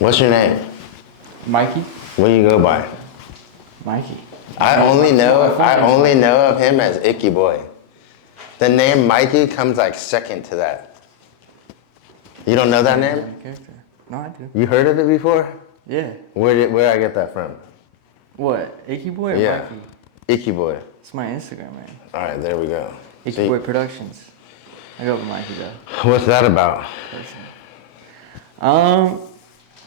What's your name? Mikey? What do you go by? Mikey. I only know of him as Icky Boy. The name Mikey comes like second to that. You don't know that name? No, I do. You heard of it before? Yeah. Where did I get that from? What? Icky Boy or Yeah. Mikey? Icky Boy. It's my Instagram, man. All right, there we go. Icky Boy Productions. I go with Mikey though. What's that about?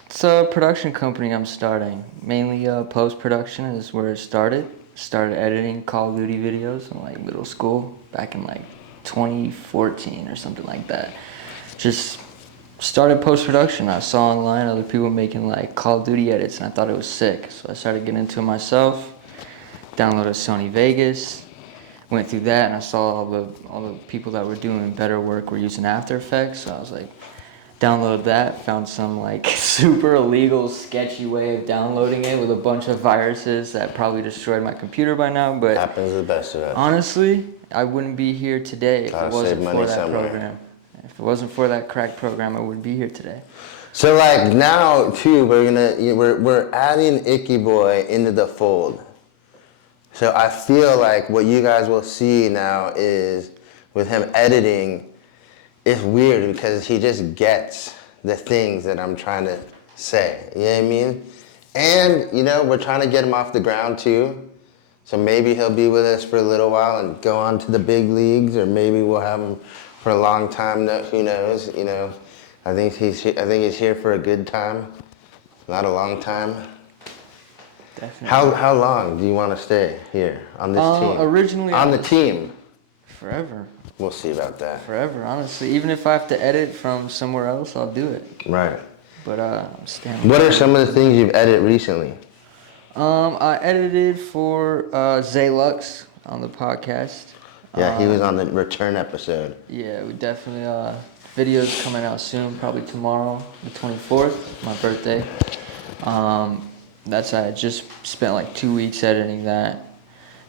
It's a production company I'm starting. Mainly post-production is where it started. Started editing Call of Duty videos in like middle school back in like 2014 or something like that. Just started post-production. I saw online other people making like Call of Duty edits and I thought it was sick. So I started getting into it myself. Downloaded Sony Vegas. Went through that and I saw all the people that were doing better work were using After Effects. So I was like, download that, found some like super illegal, sketchy way of downloading it with a bunch of viruses that probably destroyed my computer by now, but happens to the best of us. Honestly, I wouldn't be here today if it wasn't for that program. If it wasn't for that crack program, I wouldn't be here today. So like now too, we're adding Icky Boy into the fold. So I feel like what you guys will see now is with him editing, it's weird because he just gets the things that I'm trying to say. You know what I mean? And, we're trying to get him off the ground too. So maybe he'll be with us for a little while and go on to the big leagues, or maybe we'll have him for a long time. Who knows? I think he's here for a good time, not a long time. Definitely. How long do you want to stay here on this team? Originally on the team. Forever. We'll see about that. Forever, honestly. Even if I have to edit from somewhere else, I'll do it. Right. But I'm staying. What are some of the things you've edited recently? I edited for Zaylux on the podcast. Yeah, he was on the return episode. Yeah, we definitely videos coming out soon, probably tomorrow, the 24th, my birthday. I just spent like 2 weeks editing that.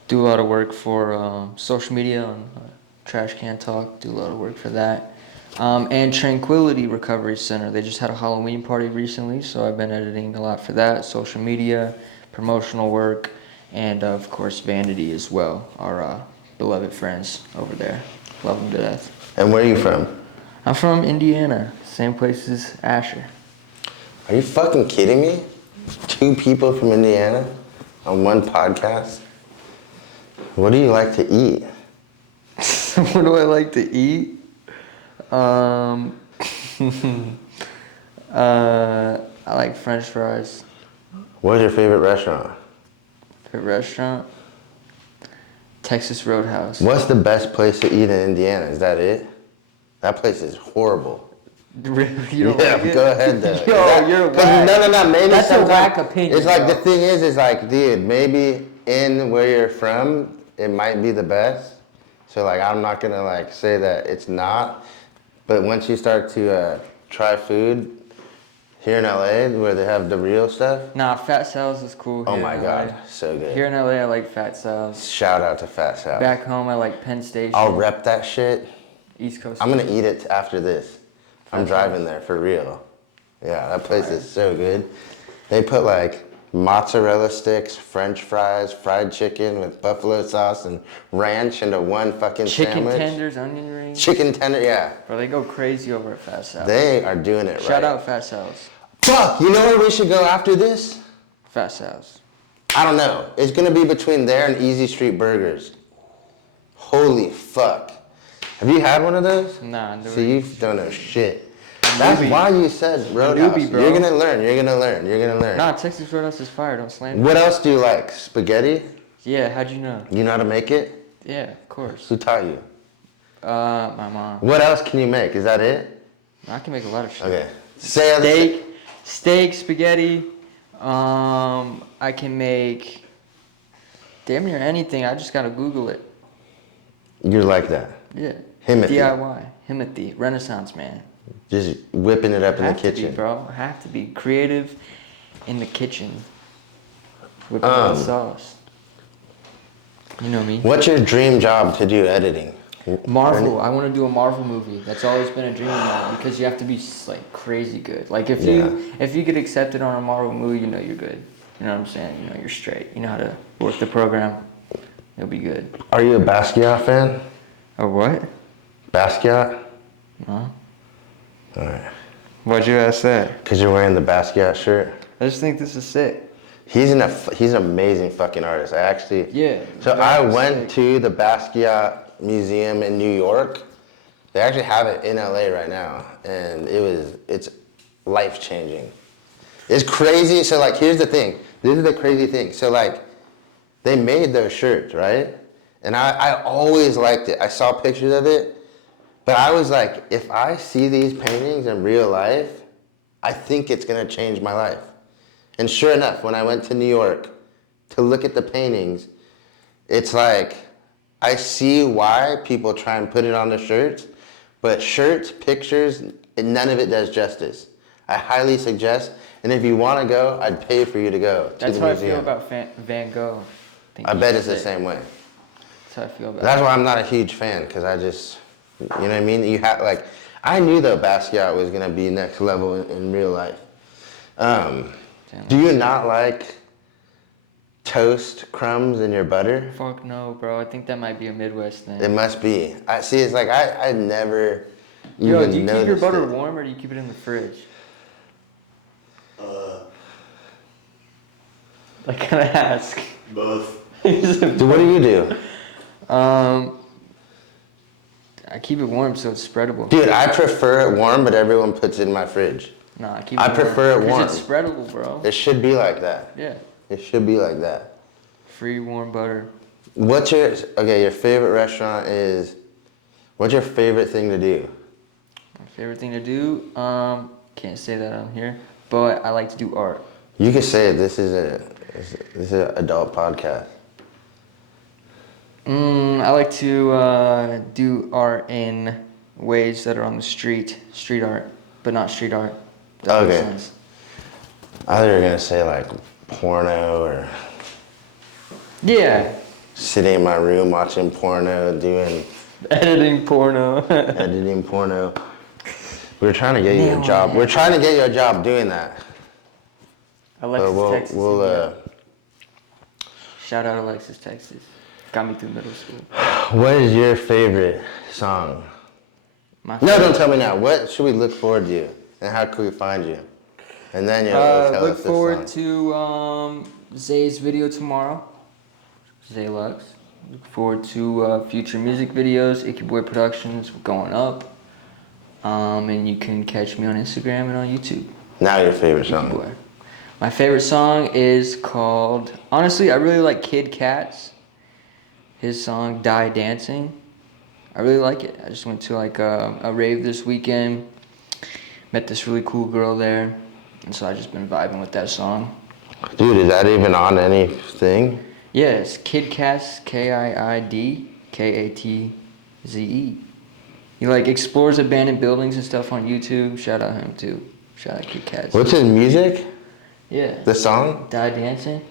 Do a lot of work for social media on Trash Can Talk, do a lot of work for that. And Tranquility Recovery Center, they just had a Halloween party recently, so I've been editing a lot for that, social media, promotional work, and of course Vanity as well, our beloved friends over there. Love them to death. And where are you from? I'm from Indiana, same place as Asher. Are you fucking kidding me? 2 people from Indiana on one podcast? What do you like to eat? What do I like to eat? I like French fries. What's your favorite restaurant? Favorite restaurant? Texas Roadhouse. What's the best place to eat in Indiana? Is that it? That place is horrible. Really? You don't like it? Go ahead then. You're whack. No. Maybe that's a whack opinion. It's like, the thing is like, dude, maybe in where you're from, it might be the best. So like, I'm not gonna like say that it's not. But once you start to try food here in LA, where they have the real stuff. Nah, Fat Sal's is cool. Oh my God, so good. Here in LA, I like Fat Sal's. Shout out to Fat Sal's. Back home, I like Penn Station. I'll rep that shit. East Coast. I'm gonna eat it after this. I'm driving there for real. Yeah, that place is so good. They put like mozzarella sticks, French fries, fried chicken with buffalo sauce and ranch into one fucking sandwich. Chicken tenders, onion rings. Chicken tender, yeah. Bro, they go crazy over at Fat Sal's. They are doing it right. Shout out Fat Sal's. Fuck, you know where we should go after this? Fat Sal's. I don't know. It's gonna be between there and Easy Street Burgers. Holy fuck. Have you had one of those? Nah, no. See, you don't know shit. That's why you said Roadhouse. Newbie, bro. You're gonna learn. Nah, Texas Roadhouse is fire. Don't slander. What else do you like? Spaghetti? Yeah, how'd you know? You know how to make it? Yeah, of course. Who taught you? My mom. What else can you make? Is that it? I can make a lot of shit. Okay. Steak, spaghetti. I can make damn near anything. I just gotta Google it. You're like that? Yeah. Himothy. DIY. Himothy. Renaissance man. Just whipping it up in the kitchen. Have to be, bro. I have to be creative in the kitchen. Whipping up the sauce. You know me. What's your dream job to do editing? Marvel. I want to do a Marvel movie. That's always been a dream of mine because you have to be like crazy good. Like if you get accepted on a Marvel movie, you know you're good. You know what I'm saying? You know you're straight. You know how to work the program. You'll be good. Are you a Basquiat fan? A what? Basquiat? No. Alright. Why'd you ask that? Because you're wearing the Basquiat shirt? I just think this is sick. He's an amazing fucking artist. I went to the Basquiat Museum in New York. They actually have it in LA right now, and it's life changing. It's crazy. So like, here's the thing. This is the crazy thing. So like, they made those shirts, right? And I always liked it. I saw pictures of it, but I was like, if I see these paintings in real life, I think it's gonna change my life. And sure enough, when I went to New York to look at the paintings, it's like, I see why people try and put it on the shirts, but shirts, pictures, none of it does justice. I highly suggest, and if you want to go, I'd pay for you to go to That's the how museum. I feel about Van Gogh. I bet it's the same way. That's how I feel about That's why I'm not a huge fan, because I just, you know what I mean? You have, like, I knew that Basquiat was going to be next level in real life. Do you not like toast crumbs in your butter? Fuck no, bro. I think that might be a Midwest thing. It must be. I see. It's like I never. Yo, do you keep your butter warm or do you keep it in the fridge? I gotta ask. Both. So what do you do? I keep it warm so it's spreadable. Dude, I prefer it warm, but everyone puts it in my fridge. Nah, I keep it warm. I prefer it warm. Because it's spreadable, bro. It should be like that. Yeah. It should be like that. Free warm butter. Your favorite restaurant is, what's your favorite thing to do? My favorite thing to do, can't say that on here, but I like to do art. You can say it. This is an adult podcast. I like to do art in ways that are on the street art, but not street art. That makes sense. I thought you were gonna say like porno or. Yeah. Sitting in my room watching porno, doing. Editing porno. Editing porno. We were trying to get you a job. We're trying to get you a job doing that. Alexis, Texas. Shout out Alexis, Texas. Got me through middle school. What is your favorite song? No, don't tell me now. What should we look forward to, and how can we find you? And then you'll tell look us forward to Zay's video tomorrow. Zay Lux. Look forward to future music videos. Icky Boy Productions going up. And you can catch me on Instagram and on YouTube. Now your favorite Icky song. Boy. My favorite song is called, honestly, I really like Kid Cats. His song, Die Dancing. I really like it. I just went to like a rave this weekend. Met this really cool girl there. And so I just been vibing with that song. Dude, is that even on anything? Yeah, it's Kid Cats, KIID KATZE. He like explores abandoned buildings and stuff on YouTube. Shout out him too. Shout out Kid Cats. What's his music? Yeah. The song? Die Dancing.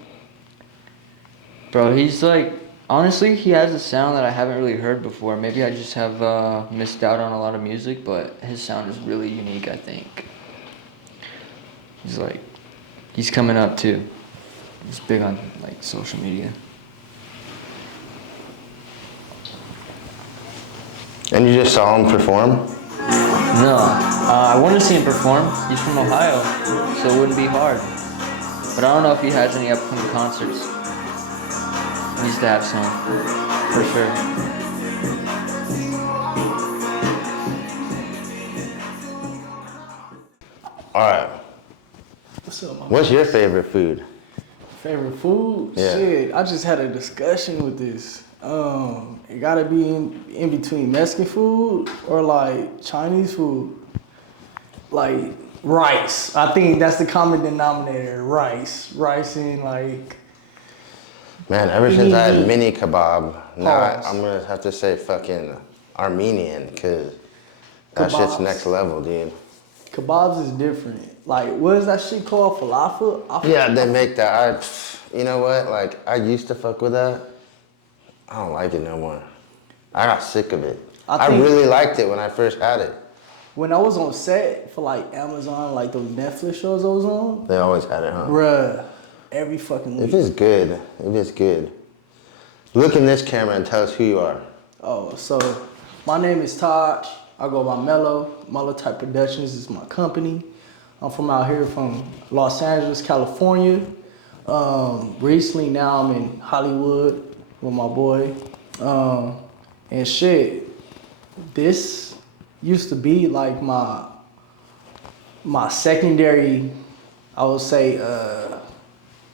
Bro, he's like, honestly, he has a sound that I haven't really heard before. Maybe I just have missed out on a lot of music, but his sound is really unique, I think. He's coming up too. He's big on like social media. And you just saw him perform? No, I want to see him perform. He's from Ohio, so it wouldn't be hard. But I don't know if he has any upcoming concerts. He needs to have some, for sure. All right. What's up, man? What's your favorite food? Favorite food? Yeah. Shit, I just had a discussion with this. It gotta be in between Mexican food or like Chinese food. Like rice. I think that's the common denominator. Rice and like. Man, ever since I had meat. mini kebab, now Pause. I'm gonna have to say fucking Armenian, cause that Kebabs. shit's next level, dude. Kebabs is different. Like, what is that shit called? Falafel? Yeah, they make that. You know what? Like, I used to fuck with that. I don't like it no more. I got sick of it. I think really liked it when I first had it. when I was on set for like Amazon, like those Netflix shows I was on, They always had it, huh? bruh, every fucking week. If it's good, if it's good. Look in this camera and tell us who you are. Oh, so my name is Todd. I go by Mellow. Mellow Type Productions is my company. I'm from out here from Los Angeles, California. Recently now I'm in Hollywood with my boy. And shit, this used to be like my secondary, I would say,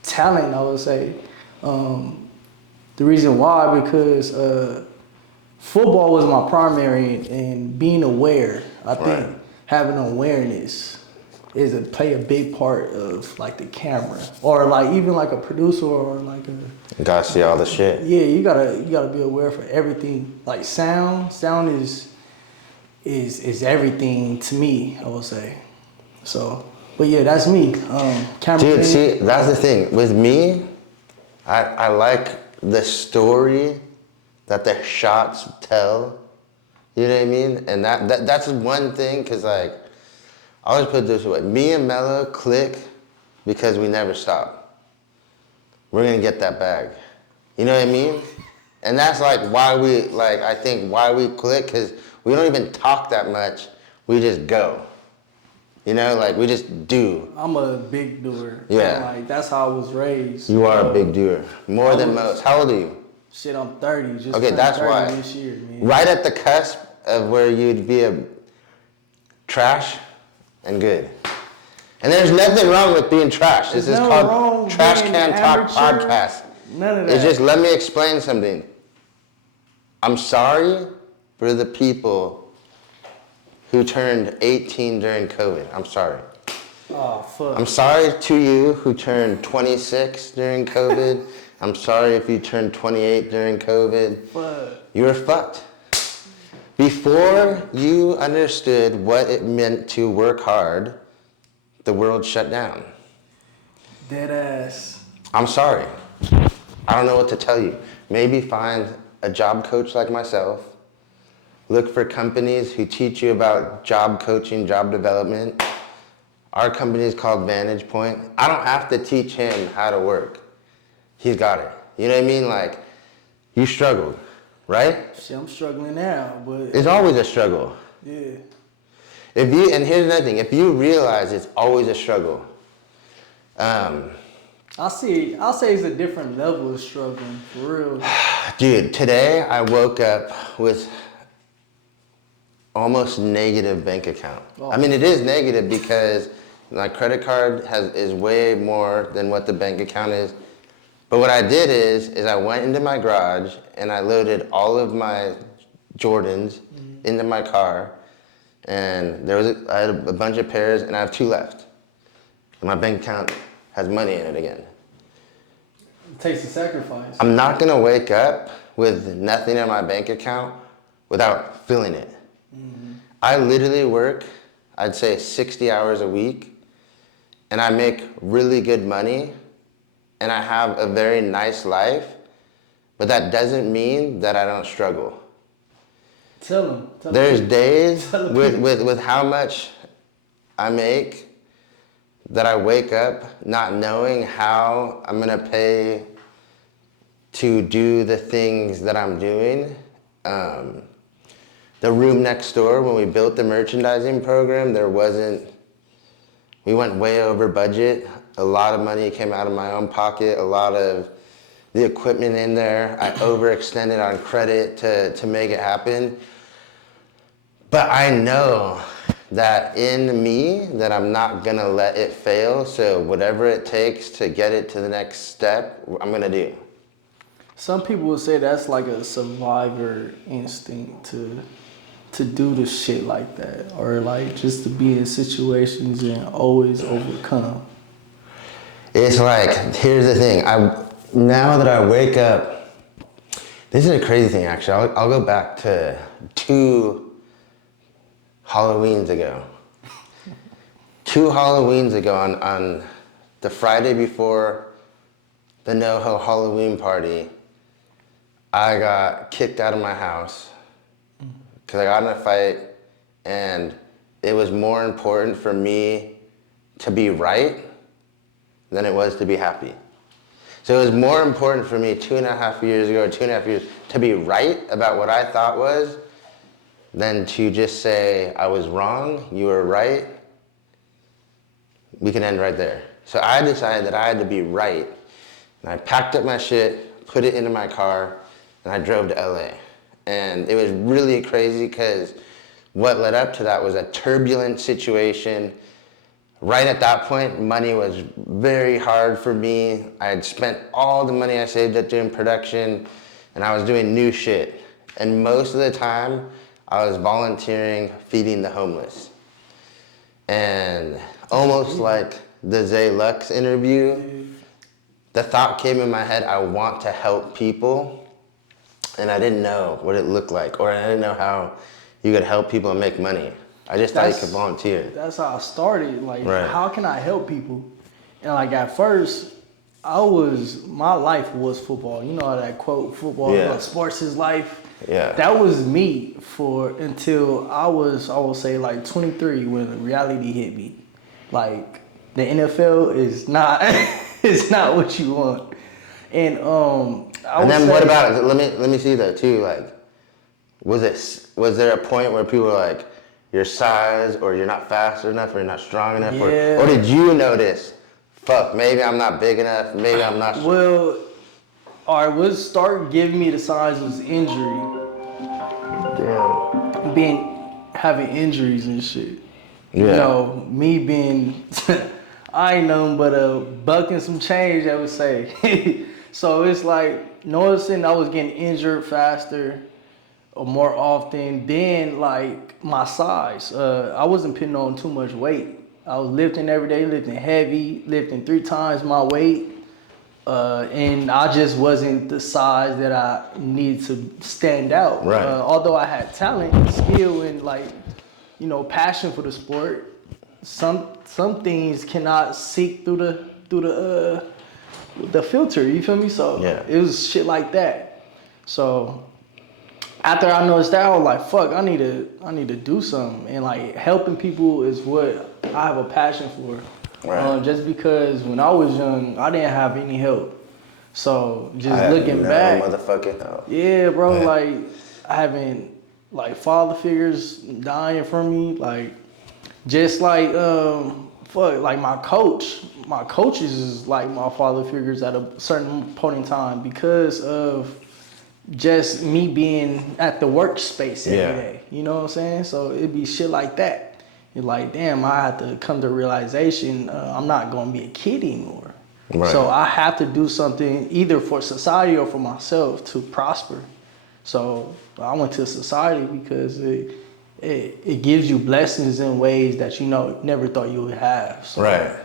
talent, I would say. The reason why, because football was my primary, and being aware, I think Right. having awareness play a big part of like the camera, or like even like a producer or like a, You gotta see all the shit. yeah, you gotta be aware for everything. Like sound is everything to me, I would say. So, but yeah, that's me. Camera Dude, thing. see, that's the thing. With me, I like the story that the shots tell. You know what I mean? And that's one thing, because like, I always put it this way. Me and Mello click because we never stop. We're gonna get that bag. You know what I mean? And that's like why I think why we click, because we don't even talk that much. We just go. You know, like we just do. I'm a big doer. Yeah. Like that's how I was raised. You are a big doer. More than most. How old are you? Shit, I'm 30. Just Okay, turned that's 30 why. this year, man. Right at the cusp of where you'd be a trash and good. And there's nothing wrong with being trash. This is There's nothing wrong called with Trash being Can Talk amateur. Podcast. None of that. It's just, let me explain something. I'm sorry for the people who turned 18 during COVID. I'm sorry. Oh, fuck. I'm sorry to you who turned 26 during COVID. I'm sorry if you turned 28 during COVID. Fuck. You were fucked. Before you understood what it meant to work hard, the world shut down. Dead ass. I'm sorry. I don't know what to tell you. Maybe find a job coach like myself. Look for companies who teach you about job coaching, job development. Our company is called Vantage Point. I don't have to teach him how to work. He's got it. You know what I mean? Like, you struggled, right? Shit, I'm struggling now, but It's always a struggle. yeah. And here's another thing, if you realize it's always a struggle, I'll say it's a different level of struggling, for real. dude, today I woke up with almost negative bank account. Oh. I mean, it is negative because my credit card is way more than what the bank account is. But what I did is I went into my garage and I loaded all of my Jordans into my car, and I had a bunch of pairs, and I have 2 left. And my bank account has money in it again. It takes a sacrifice. I'm not gonna wake up with nothing in my bank account without feeling it. I literally work, I'd say 60 hours a week, and I make really good money, and I have a very nice life, but that doesn't mean that I don't struggle. Tell them. There's days Tell 'em. with how much I make that I wake up not knowing how I'm gonna pay to do the things that I'm doing. The room next door, when we built the merchandising program, we went way over budget. A lot of money came out of my own pocket, a lot of the equipment in there. I overextended on credit to make it happen. But I know that in me, that I'm not gonna let it fail. So whatever it takes to get it to the next step, I'm gonna do. Some people would say that's like a survivor instinct to do the shit like that, or like just to be in situations and always overcome. It's like, here's the thing. Now that I wake up, this is a crazy thing actually. I'll go back to 2 Halloweens ago. 2 Halloweens ago on the Friday before the NoHo Halloween party, I got kicked out of my house, because I got in a fight, and it was more important for me to be right than it was to be happy. So it was more important for me 2.5 years ago, 2.5 years, to be right about what I thought was than to just say, I was wrong, you were right. We can end right there. So I decided that I had to be right. And I packed up my shit, put it into my car, and I drove to LA. And it was really crazy because what led up to that was a turbulent situation. Right at that point, money was very hard for me. I had spent all the money I saved up doing production, and I was doing new shit. And most of the time, I was volunteering, feeding the homeless. And almost like the Zay Lux interview, the thought came in my head, I want to help people. And I didn't know what it looked like, or I didn't know how you could help people and make money. I just thought you could volunteer. That's how I started. Like, Right. how can I help people? And like at first, my life was football. You know that quote, football, sports is life. Yeah. That was me until I will say like 23 when reality hit me. Like the NFL is not, it's not what you want. And what about it? Let me see that too. Like, was there a point where people were like, your size, or you're not fast enough, or you're not strong enough, or did you notice, fuck, maybe I'm not big enough, maybe I'm not strong? Well, all right, what start giving me the signs was injury. Damn. Having injuries and shit. Yeah. You know, me being, I ain't nothing but a buck and some change, I would say. So it's like noticing I was getting injured faster or more often than like my size. I wasn't putting on too much weight. I was lifting every day, lifting heavy, lifting 3 times my weight. And I just wasn't the size that I needed to stand out. Right. Although I had talent, skill, and like, you know, passion for the sport, some things cannot seep through the filter. You feel me? So it was shit like that. So after I noticed that, I was like, fuck, I need to do something. And like helping people is what I have a passion for. Right. Just because when I was young, I didn't have any help. So just looking back, motherfucking help. Yeah, bro. Yeah. Like having like father figures dying from me, like just like like my coaches is like my father figures at a certain point in time because of just me being at the workspace every day. You know what I'm saying? So it'd be shit like that. You're like, damn, I have to come to the realization I'm not going to be a kid anymore. Right. So I have to do something either for society or for myself to prosper. So I went to society because it gives you blessings in ways that you never thought you would have. So. Right.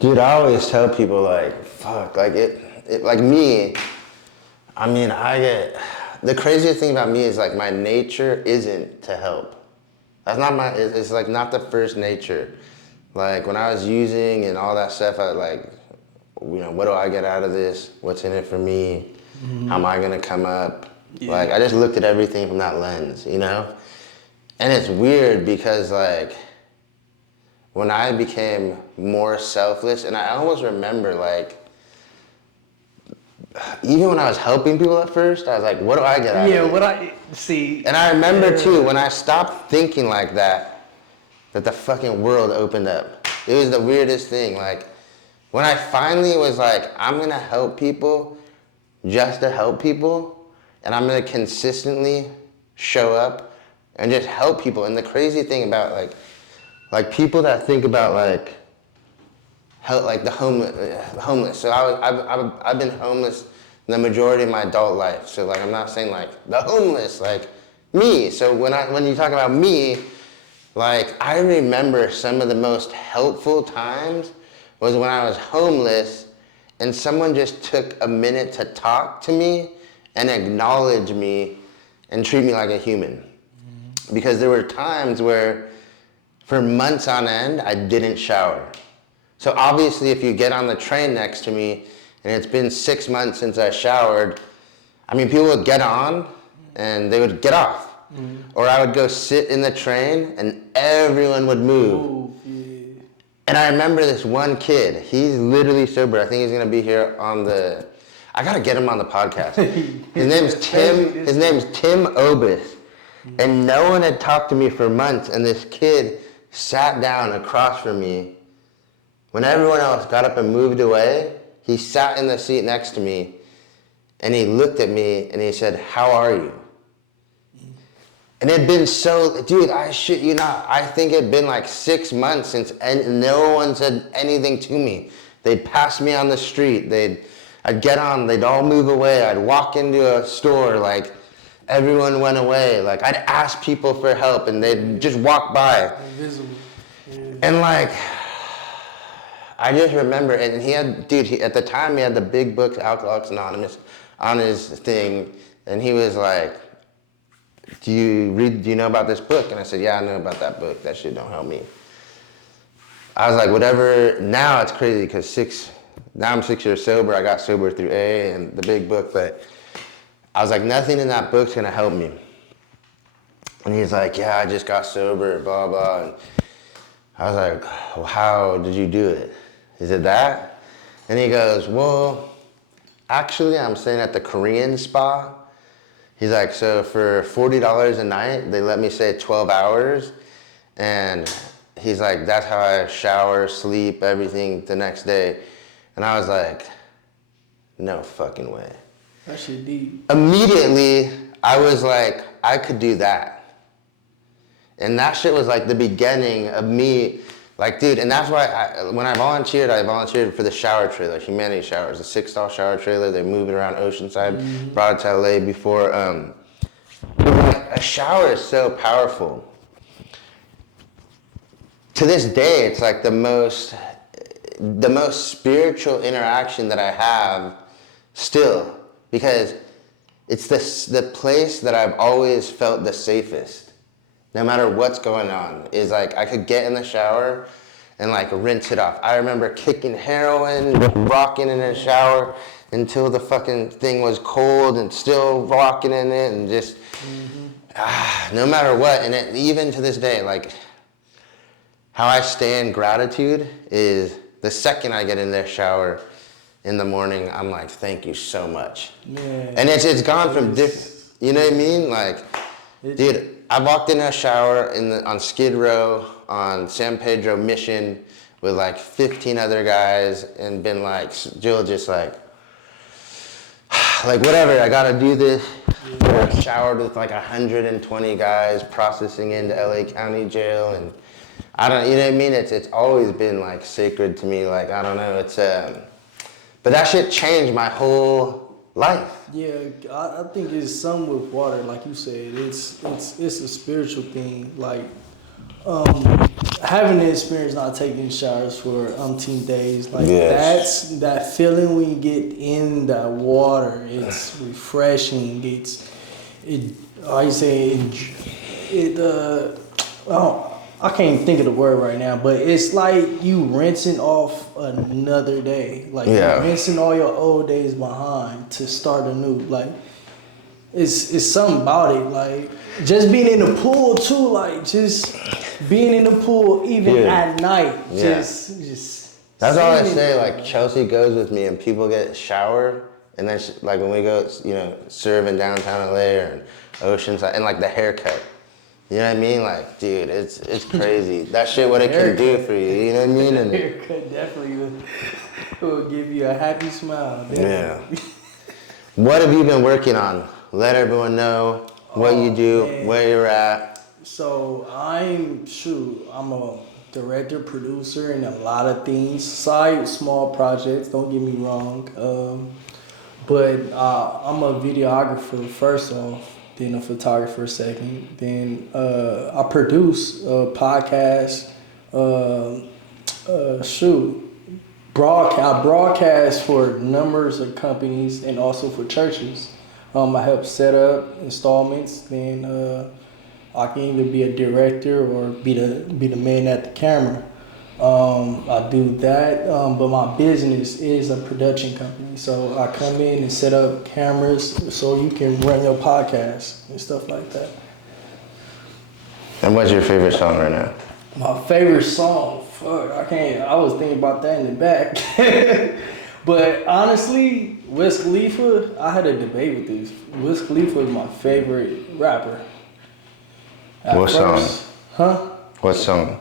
Dude, I always tell people like, fuck, like it like me, I mean, the craziest thing about me is like my nature isn't to help. That's not it's like not the first nature. Like when I was using and all that stuff, I like, what do I get out of this? What's in it for me? Mm-hmm. How am I gonna come up? Yeah. Like I just looked at everything from that lens, And it's weird because like when I became more selfless, and I almost remember like, even when I was helping people at first, I was like, what do I get out of it? Yeah, what I see. And I remember too, when I stopped thinking like that the fucking world opened up. It was the weirdest thing. Like, when I finally was like, I'm gonna help people just to help people, and I'm gonna consistently show up and just help people. And the crazy thing about like people that think about like the homeless. So I've been homeless the majority of my adult life. So like I'm not saying like the homeless, like me. So when you talk about me, like I remember some of the most helpful times was when I was homeless and someone just took a minute to talk to me and acknowledge me and treat me like a human. Mm-hmm. Because there were times where for months on end I didn't shower. So obviously if you get on the train next to me and it's been 6 months since I showered, I mean, people would get on and they would get off. or I would go sit in the train and everyone would move. Ooh, yeah. And I remember this one kid, he's literally sober. I think he's gonna be here on the, I gotta get him on the podcast. His name's Tim Obis. And no one had talked to me for months, and this kid sat down across from me. When everyone else got up and moved away, he sat in the seat next to me, and he looked at me, and he said, "How are you?" And it'd been so, dude, I shit you not, I think it'd been like 6 months since no one said anything to me. They'd pass me on the street, I'd get on, they'd all move away, I'd walk into a store, like, everyone went away. Like, I'd ask people for help, and they'd just walk by. Invisible. Yeah. And like, I just remember, and he had, dude, at the time he had the big book, Alcoholics Anonymous, on his thing, and he was like, do you know about this book? And I said, yeah, I know about that book. That shit don't help me. I was like, whatever. Now it's crazy because now I'm 6 years sober. I got sober through AA and the big book, but I was like, nothing in that book's gonna help me. And he's like, yeah, I just got sober, blah, blah. And I was like, well, how did you do it? Is it that? And he goes, well, actually, I'm staying at the Korean spa. He's like, so for $40 a night, they let me stay 12 hours. And he's like, that's how I shower, sleep, everything the next day. And I was like, no fucking way. That shit deep. Immediately, I was like, I could do that. And that shit was like the beginning of me, like, dude, and that's why when I volunteered for the shower trailer, Humanity Showers, a 6-stall shower trailer. They move it around Oceanside, brought it to LA before. A shower is so powerful. To this day, it's like the most spiritual interaction that I have still, because it's the place that I've always felt the safest. No matter what's going on, is like I could get in the shower and like rinse it off. I remember kicking heroin, rocking in the shower until the fucking thing was cold and still rocking in it and just, no matter what. And even to this day, like how I stay in gratitude is the second I get in the shower in the morning, I'm like, thank you so much. Man, and it's gone from different, you know what I mean? Like, dude, I walked in a shower on Skid Row on San Pedro Mission with like 15 other guys and been like, Jill just like whatever, I gotta do this. I showered with like 120 guys processing into LA County Jail, and I don't, you know what I mean? It's always been like sacred to me. Like, I don't know, but that shit changed my whole life. Yeah, I think it's something with water, like you said. It's a spiritual thing. Like having the experience not taking showers for umpteen days, like that's that feeling when you get in that water. It's refreshing. I can't even think of the word right now, but it's like you rinsing off another day. Like you're rinsing all your old days behind to start anew. Like it's something about it. Like just being in the pool too. Like just being in the pool even at night. Just. That's all I say. Like Chelsea goes with me, and people get shower, and then like when we go, serve in downtown LA or in Oceanside, and like the haircut. You know what I mean? Like, dude, it's crazy. That shit, what it can do for you. You know what I mean? And haircut definitely will give you a happy smile. Definitely. Yeah. What have you been working on? Let everyone know what you do, where you're at. So I'm a director, producer, and a lot of things. Small projects. Don't get me wrong. But I'm a videographer first off. Then a photographer second. Then I produce a podcast. I broadcast for numbers of companies and also for churches. I help set up installments. Then I can either be a director or be the man at the camera. I do that, but my business is a production company. So I come in and set up cameras so you can run your podcast and stuff like that. And what's your favorite song right now? My favorite song, fuck, I was thinking about that in the back. But honestly, Wiz Khalifa, I had a debate with this. Wiz Khalifa is my favorite rapper. What song? Huh? What song?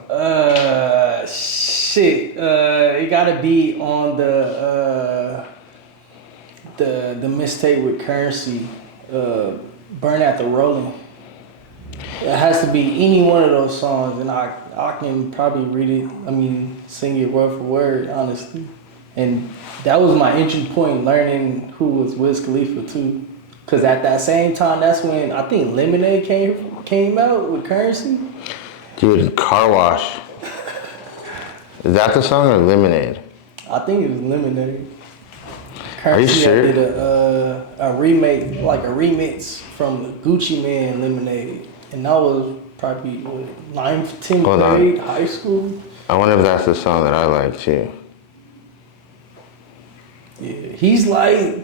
It gotta be on the mistake with Currency, Burn at the Rolling. It has to be any one of those songs, and I can probably sing it word for word, honestly. And that was my entry point, learning who was Wiz Khalifa too. Cause at that same time, that's when I think Lemonade came out with Currency. Dude, Car Wash. Is that the song or Lemonade? I think it was Lemonade. Are you sure? Did a remake, like a remix from Gucci Mane Lemonade, and that was probably what, 9th, 10th grade, high school. I wonder if that's the song that I like too. Yeah, he's like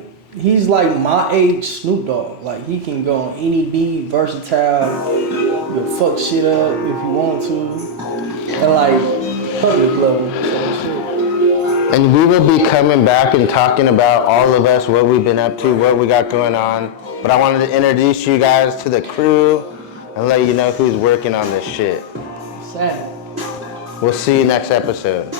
my age Snoop Dogg. Like he can go on any beat, versatile. He'll fuck shit up if you want to, and like public level. And we will be coming back and talking about all of us, what we've been up to, what we got going on. But I wanted to introduce you guys to the crew and let you know who's working on this shit. Sad. We'll see you next episode.